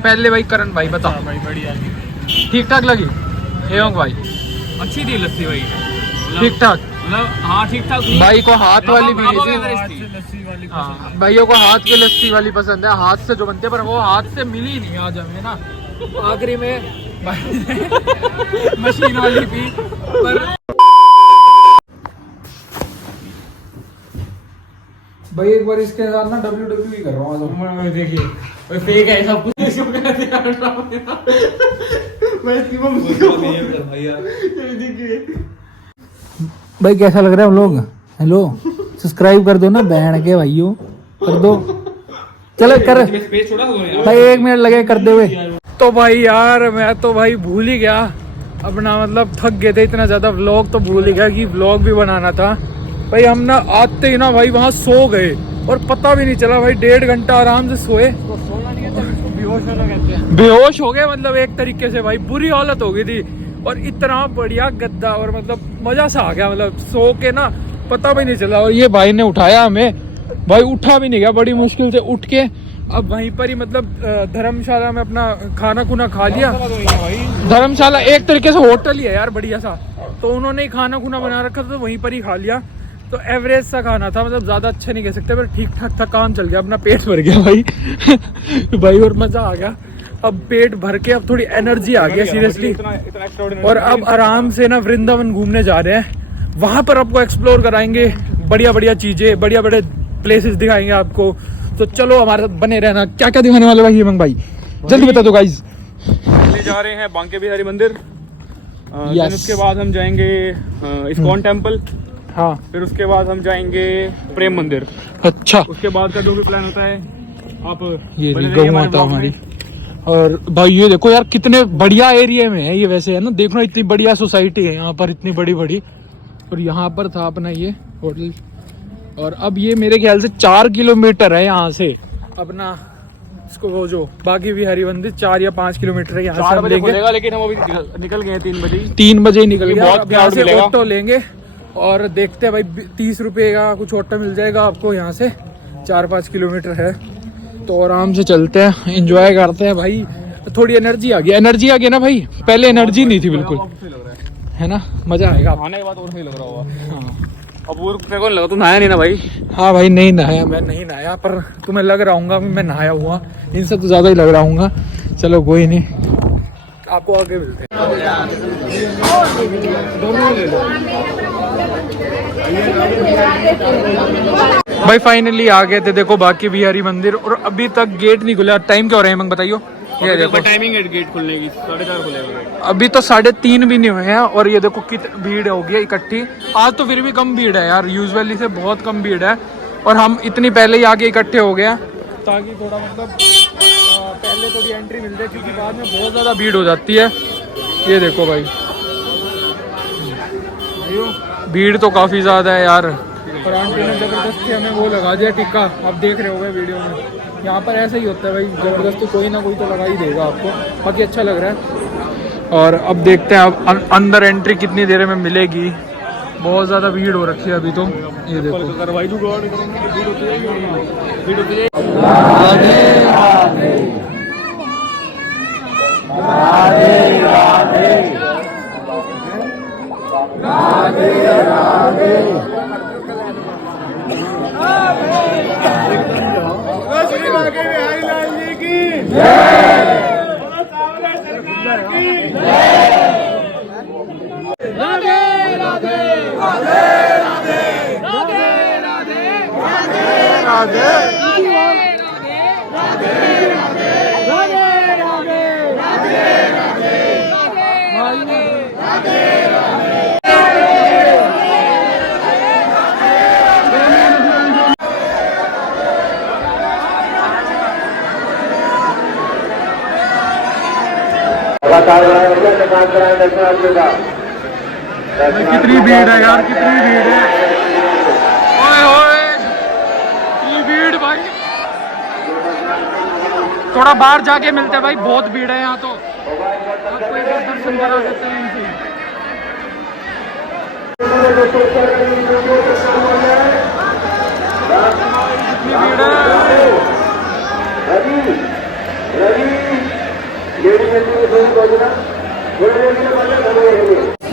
पहले भाई करण भाई बताओ भाई बढ़िया, ठीक ठाक लगी? एवं भाई अच्छी थी लस्सी भाई, ठीक ठाक। मतलब हाँ ठीक ठाक। भाई को हाथ वाली भी लस्सी वाली हाँ, भाइयों को हाथ की लस्सी वाली पसंद है, हाथ से जो बनते हैं, पर वो हाथ से मिली नहीं आज हमें ना। आखिरी में भाई मशीन वाली पी पर भाई एक बार इसके साथ ना WWE कर रहा हूँ। देखिए फेक है सब कुछ। भाई कैसा लग रहा है हम लोग? हेलो सब्सक्राइब कर दो ना बहन के भाइयों, कर दो। चलो कर भाई, 1 मिनट लगे करते हुए। तो भाई यार मैं तो भाई भूल ही गया अपना, मतलब थक गए थे इतना ज्यादा। व्लॉग तो भूल ही गया कि व्लॉग भी बनाना था। भाई हम ना आते ही ना भाई वहाँ सो गए और पता भी नहीं चला भाई, 1.5 घंटा आराम से सोए। बेहोश हो गए मतलब एक तरीके से भाई, बुरी हालत हो गई थी। और इतना बढ़िया गद्दा और मतलब मजा सा आ गया, मतलब सो के ना पता भी नहीं चला। और ये भाई ने उठाया हमें, भाई उठा भी नहीं गया, बड़ी मुश्किल से उठ के अब वहीं पर ही मतलब धर्मशाला में अपना खाना खुना खा लिया। धर्मशाला एक तरीके से होटल ही है यार बढ़िया सा, तो उन्होंने ही खाना खुना बना रखा था, तो वहीं पर ही खा लिया। तो एवरेज सा खाना था, मतलब ज्यादा अच्छा नहीं कह सकते, पर ठीक ठाक था, काम चल गया, अपना पेट भर गया भाई। भाई और मजा आ गया। अब पेट भर के अब थोड़ी एनर्जी आ गई सीरियसली। और अब आराम से ना वृंदावन घूमने जा रहे हैं, वहां पर आपको एक्सप्लोर कराएंगे बढ़िया बढ़िया चीजें, बढ़िया बढ़िया प्लेसेस दिखाएंगे आपको। तो चलो हमारे साथ बने रहना। क्या क्या दिखाने वाले भाई हेमंत भाई, जल्दी बता दो गाइस। ले जा रहे हैं बांके बिहारी मंदिर, फिर उसके बाद हम जाएंगे इस्कॉन टेम्पल, हाँ फिर उसके बाद हम जाएंगे प्रेम मंदिर। अच्छा, उसके बाद का जो भी प्लान होता है आप ये बने गौ रहिए हमारे माता ब्लॉग हमारी। में। और भाई ये देखो यार कितने बढ़िया एरिया में है ये, वैसे है ना, देखो इतनी बढ़िया सोसाइटी है यहाँ पर, इतनी बड़ी बड़ी। और यहाँ पर था अपना ये होटल। और अब ये मेरे ख्याल से 4 किलोमीटर है यहाँ से अपना, इसको वो जो बाकी बिहारी मंदिर 4 या 5 किलोमीटर है यहाँ से। 4 बजे खुलेगा, लेकिन हम अभी निकल गए हैं 3 बजे। 3 बजे ही निकल गए। बहुत अब यहाँ crowd से मिलेगा। ऑटो लेंगे और देखते हैं भाई 30 रुपए का कुछ ऑटो मिल जाएगा आपको यहाँ से, 4-5 किलोमीटर है। तो आराम से चलते हैं, एंजॉय करते हैं भाई। थोड़ी एनर्जी आ गई ना भाई, पहले एनर्जी नहीं थी बिल्कुल, है ना, मजा आएगा। आने के बाद और सही लग रहा होगा। हाँ अब वो मेरे को लगा तू नहाया नहीं ना भाई। हाँ भाई नहीं नहाया, मैं नहीं नहाया, पर तुम्हें लग रहा हूँ मैं नहाया हुआ, इनसे तो ज्यादा ही लग रहा हूँ। चलो कोई नहीं, आपको आगे मिलते हैं। भाई फाइनली आ गए थे देखो बाकी बिहारी मंदिर, और अभी तक गेट नहीं खुला। टाइम क्या हो रहा है मंग बताइयो? ये देखो टाइमिंग है गेट खुलने की 4:30 खुलेगा। अभी तो 3:30 भी नहीं हुए हैं, और ये देखो कितनी भीड़ हो गई इकट्ठी। आज तो फिर भी कम भीड़ है यार, यूजुअली से बहुत कम भीड़ है। और हम इतनी पहले ही आके इकट्ठे हो गए ताकि थोड़ा मतलब पहले थोड़ी एंट्री मिल जाए, क्योंकि बाद में बहुत ज़्यादा भीड़ हो जाती है। ये देखो भाई भीड़ तो काफ़ी ज़्यादा है यार। और आंटी ने जबरदस्ती हमें वो लगा दिया टिक्का, आप देख रहे होगे वीडियो में। यहाँ पर ऐसा ही होता है भाई, जबरदस्ती कोई ना कोई तो लगा ही देगा आपको, बाकी अच्छा लग रहा है। और अब देखते हैं अब अंदर एंट्री कितनी देर में मिलेगी। बहुत ज़्यादा भीड़ हो रखी है अभी तो। ये देखो कितनी भीड़ है यार, कितनी भीड़ है। ओए ओए ये भीड़ भाई, थोड़ा बाहर जाके मिलते हैं भाई, बहुत भीड़ है यहाँ तो। आपको एक बार दर्शन करा देते हैं इनसे। कितनी भीड़ है।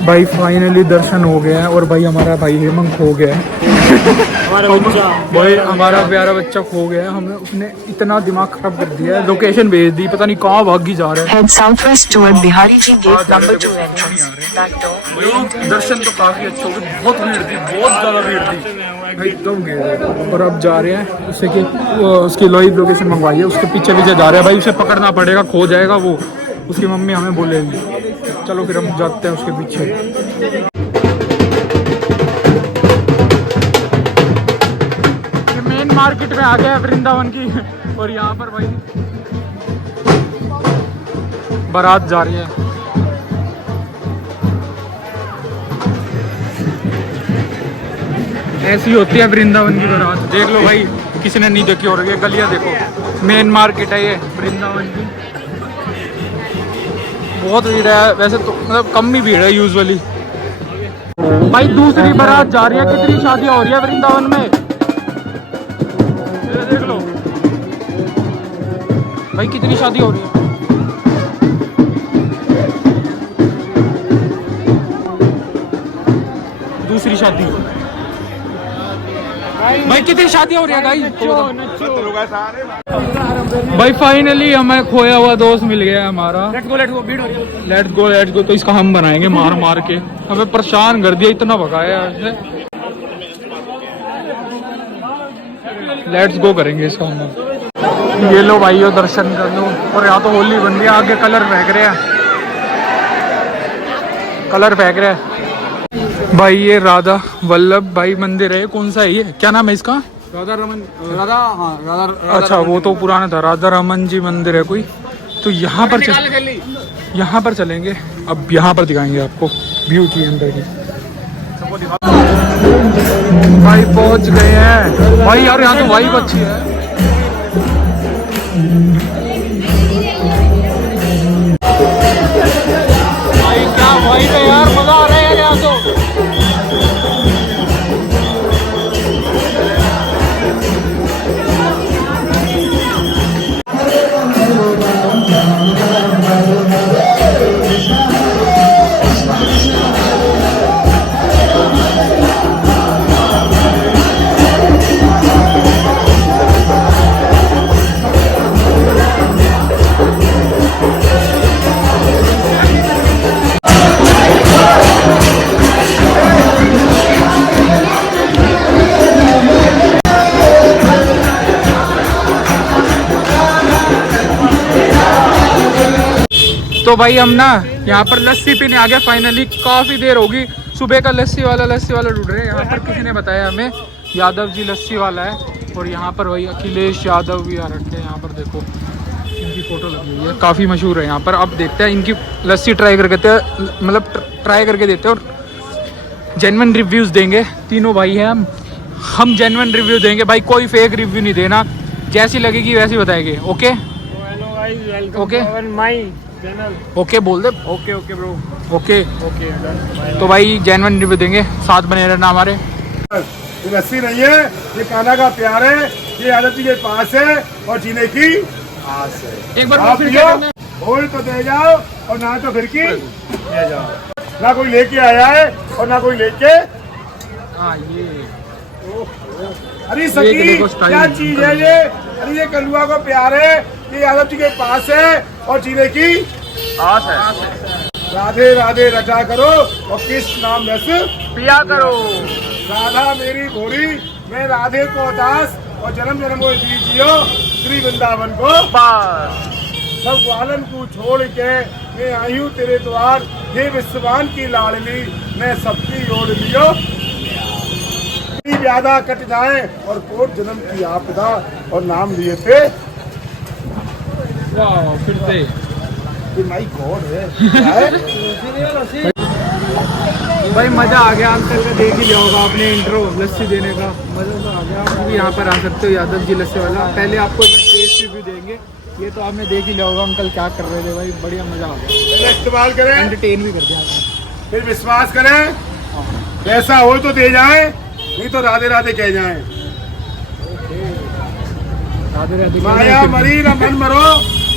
भाई फाइनली दर्शन हो गए हैं और भाई हमारा भाई हेमंत खो गया है। हमारा बच्चा भाई हमारा प्यारा बच्चा खो गया है। हमने उसने इतना दिमाग खराब कर दिया है, लोकेशन भेज दी, पता नहीं कहाँ भागी जा रहा है। Head southwest toward Bihari Ji Gate number 2 entrance. Back door. भाई दर्शन तो काफी अच्छे हो गए, बहुत भीड़ थी, बहुत ज्यादा भीड़ थी भाई, एकदम भीड़। और अब जा रहे हैं उससे कि उसकी लाइव लोकेशन मंगवाई है, उसके पीछे पीछे जा रहे हैं भाई, उसे पकड़ना पड़ेगा, खो जाएगा वो, उसकी मम्मी हमें बोलेगी। चलो फिर हम जाते हैं उसके पीछे। मेन मार्केट में आ गया है वृंदावन की, और यहाँ पर भाई बारात जा रही है। ऐसी होती है वृंदावन की बारात। देख लो भाई, किसी ने नहीं देखी और ये गलियाँ देखो, मेन मार्केट है ये वृंदावन की। बहुत भीड़ है वैसे तो, मतलब कम ही भीड़ है यूजुअली। भाई दूसरी बारात जा रही है, कितनी शादियाँ हो रही है वृंदावन में, ये देख लो भाई कितनी शादी हो रही है। दूसरी शादी भाई, कितनी शादी हो रही है भाई। फाइनली हमें खोया हुआ दोस्त मिल गया हमारा। Let's go. तो इसका हम बनाएंगे मार मार के, हमें परेशान कर दिया, इतना भगाया इसने। लेट्स गो करेंगे इसका हम। ये लो भाई, दर्शन कर लो। और यहाँ तो होली बन गया, आगे कलर फेंक रहे हैं, कलर फेंक रहे हैं भाई। ये राधा वल्लभ भाई मंदिर है, कौन सा है ये, क्या नाम है इसका? राधा रमन, राधा अच्छा वो तो पुराना था, राधा रमन जी मंदिर है कोई। तो यहाँ पर यहाँ पर चलेंगे, अब यहाँ पर दिखाएंगे आपको ब्यूटी अंदर की। भाई पहुँच गए हैं भाई, यार यहाँ तो वाइब अच्छी है। भाई क्या वाइब है यार, मजा आ रहा है यार यहाँ तो। तो भाई हम ना यहाँ पर लस्सी पीने आ गए फाइनली, काफ़ी देर होगी। सुबह का लस्सी वाला ढूंढ रहे हैं यहाँ पर, किसी ने बताया हमें यादव जी लस्सी वाला है। और यहाँ पर भाई अखिलेश यादव भी आ रखे हैं, यहाँ पर देखो इनकी फ़ोटो लगी हुई है, काफ़ी मशहूर है यहाँ पर। अब देखते हैं इनकी लस्सी ट्राई करके, मतलब ट्राई करके देते हैं और जेन्युइन रिव्यूज़ देंगे। तीनों भाई हैं हम जेन्युइन रिव्यू देंगे भाई, कोई फेक रिव्यू नहीं देना, जैसी लगेगी वैसी बताएंगे। ओके ओके ओके बोल दे। ओके ब्रो, ओके तो भाई जेन्युइन रिव्यू देंगे, साथ बने रहना हमारे। ये लस्सी नहीं है, ये कान्हा का प्यार है, ये यादव जी के पास है और जीने की आस है। एक बार आप फिर पियो, बोल तो दे जाओ और ना तो फिर की दे जाओ। ना कोई लेके आया है और ना कोई लेके। ये अरे सखी क्या चीज है ये, अरे ये कलुआ का प्यार है, ये यादव जी के पास है और जीने की आस है। राधे राधे रचा करो और कृष्ण नाम रस पिया करो। राधा मेरी भोली, मैं राधे को दास और जन्म जन्म को दीजियो श्री वृंदावन को बस सब ग्वालन को छोड़ के मैं आई हूँ तेरे द्वार, हे विश्वान की लाडली मैं सबकी ओर लियो। व्याधा कट जाए और कोट जन्म की आपदा और नाम लिए थे। वाह, फिर से माई गॉड है भाई मजा आ गया। अंकल का देख ही लिया होगा आपने इंट्रो लस्सी देने का, मजा तो आ गया। आप भी यहाँ पर आ सकते हो, यादव जी लस्सी वाला। पहले आपको टेस्ट रिव्यू देंगे, ये तो आपने देख ही लिया होगा अंकल क्या कर रहे थे भाई, बढ़िया मजा आ गया। इस्तेमाल करें, एंटरटेन भी कर दिया, फिर विश्वास करें, ऐसा हो तो दे जाए, नहीं तो राधे राधे कह जाए। राधे राधे। माया मरी न मन मरो,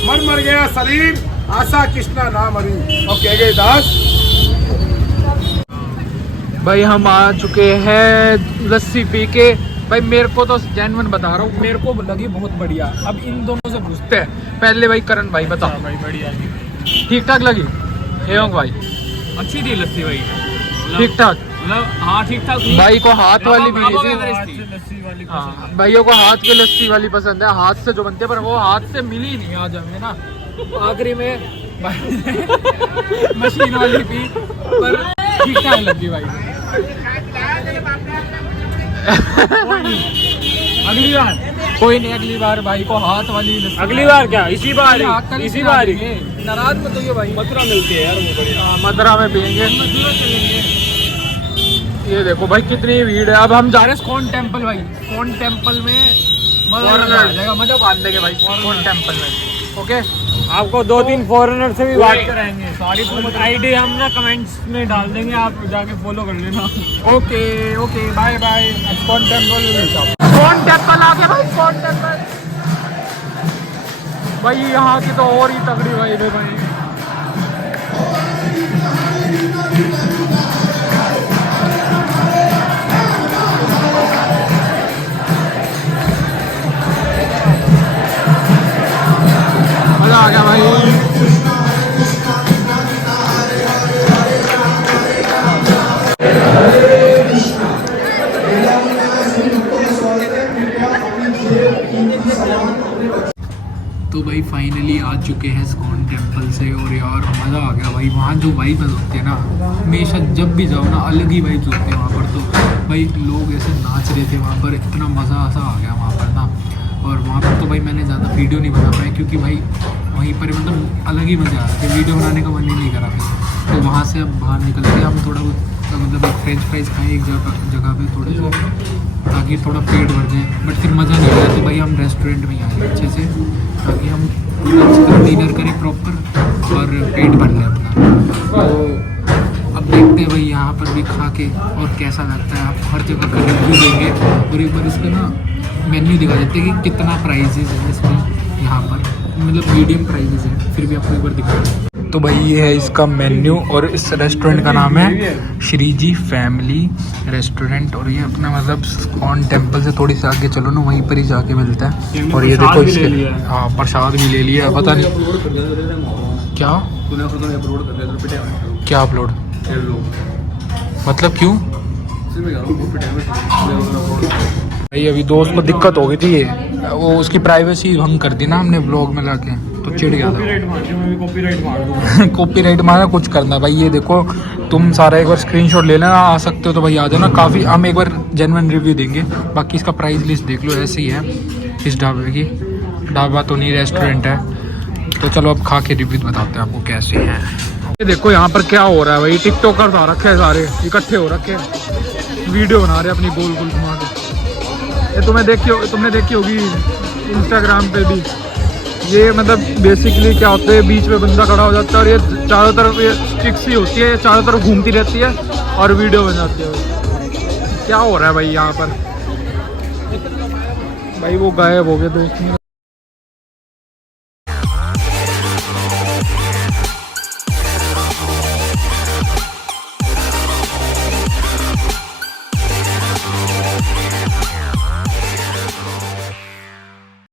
मन मर गया शरीर, आशा कृष्णा नाम हरि और कह गए दास। भाई हम आ चुके हैं लस्सी पी के। भाई मेरे को तो जेन्युइन बता रहा हूँ, मेरे को लगी बहुत बढ़िया। अब इन दोनों से पूछते हैं। पहले भाई करण भाई बताओ। भाई बढ़िया ठीक ठाक लगी? हेमंत भाई अच्छी थी लस्सी भाई, ठीक ठाक? मतलब हाँ ठीक ठाक। भाई को हाथ वाली मिली थी। लस्सी वाली हाँ भाइयों को हाथ की लस्सी वाली पसंद है, हाथ से जो बनते हैं, पर वो हाथ से मिली नहीं आज हमें ना। आखिरी में भाई ने मशीन वाली पी, पर ठीक ठाक लगी भाई। अगली बार कोई नहीं, अगली बार भाई को हाथ वाली लस्सी। अगली बार क्या इसी बार हाथ ही, इसी बार ही नाराज मत होइए भाई। मथुरा मिलती है यार वो बढ़िया। मथुरा में पियेंगे। ये देखो भाई कितनी भीड़ है। अब हम जा रहे हैं स्कॉन टेम्पल भाई। स्कॉन टेम्पल में मजा आ जाएगा, मजा बांध देंगे भाई स्कॉन टेम्पल में। ओके, आपको 2-3 फॉरेनर से भी बात कराएंगे। सारी आईडी हम ना कमेंट्स में डाल देंगे, आप जाके फॉलो कर लेना। Okay okay, bye bye. ISKCON temple, ISKCON temple आ गया भाई। स्कॉन टेम्पल भाई यहाँ की तो और ही तगड़ी भाई है भाई। मजा आ गया भाई। तो भाई फाइनली आ चुके हैं स्कॉन टेम्पल से, और यार मज़ा आ गया भाई। वहाँ जो वाइब होती है ना, हमेशा जब भी जाओ ना अलग ही वाइब्स होते हैं वहाँ पर। तो भाई लोग ऐसे नाच रहे थे वहाँ पर, इतना मज़ा सा आ गया वहाँ पर ना। और वहाँ पर तो भाई मैंने ज़्यादा वीडियो नहीं बना पाया, क्योंकि भाई वहीं पर मतलब अलग ही मज़ा आ रहा था, वीडियो बनाने का मन ही नहीं करा फिर। तो वहाँ से अब बाहर निकल के हम थोड़ा बहुत मतलब एक फ्रेंच फ्राइज़ खाएँ एक जगह पे थोड़े से, ताकि थोड़ा पेट भर जाए। बट फिर मज़ा नहीं आया, तो भाई हम रेस्टोरेंट में ही आए अच्छे से, ताकि हम डिनर करें प्रॉपर और पेट भर लें अपना। तो अब देखते हैं भाई यहाँ पर भी खा के और कैसा लगता है। आप हर जगह का रिव्यू देंगे और एक बार इसका ना मेन्यू दिखा देते हैं कि कितना प्राइजेज़ है इसमें। यहाँ पर मतलब मीडियम प्राइजेज़ है, फिर भी आपको एक बार दिखा दें। तो भाई ये है इसका मेन्यू, और इस रेस्टोरेंट का नाम है श्री जी फैमिली रेस्टोरेंट। और ये अपना मतलब स्कॉन टेम्पल से थोड़ी सी आगे चलो ना, वहीं पर ही जाके मिलता है। और ये देखो इसके, हाँ प्रसाद भी ले लिया। पता नहीं क्या क्या अपलोड, मतलब क्यों भाई? अभी दोस्त को दिक्कत हो गई थी, ये वो उसकी प्राइवेसी भंग कर दी ना हमने ब्लॉग में लाके, तो चिढ़ गया था। कॉपीराइट मारा, कुछ करना भाई। ये देखो तुम सारा एक बार स्क्रीनशॉट ले लेना, आ सकते हो तो भाई आ जाना। काफ़ी हम एक बार जेन्युइन रिव्यू देंगे। बाकी इसका प्राइस लिस्ट देख लो, ऐसे ही है इस ढाबे की। ढाबा तो नहीं, रेस्टोरेंट है। तो चलो अब खा के रिव्यू बताते हैं आपको कैसे हैं। ये देखो यहाँ पर क्या हो रहा है भाई, टिकटॉकर आ रखे हैं सारे, इकट्ठे हो रखे हैं, वीडियो बना रहे हैं अपनी गोल गोल घुमा के। ये तुमने देखी होगी इंस्टाग्राम पे भी। ये मतलब बेसिकली क्या होता है, बीच में बंदा खड़ा हो जाता है और ये चारों तरफ ये स्टिक्स ही होती है, चारों तरफ घूमती रहती है और वीडियो बन जाती है। क्या हो रहा है भाई यहाँ पर? भाई वो गायब हो गए दोस्त।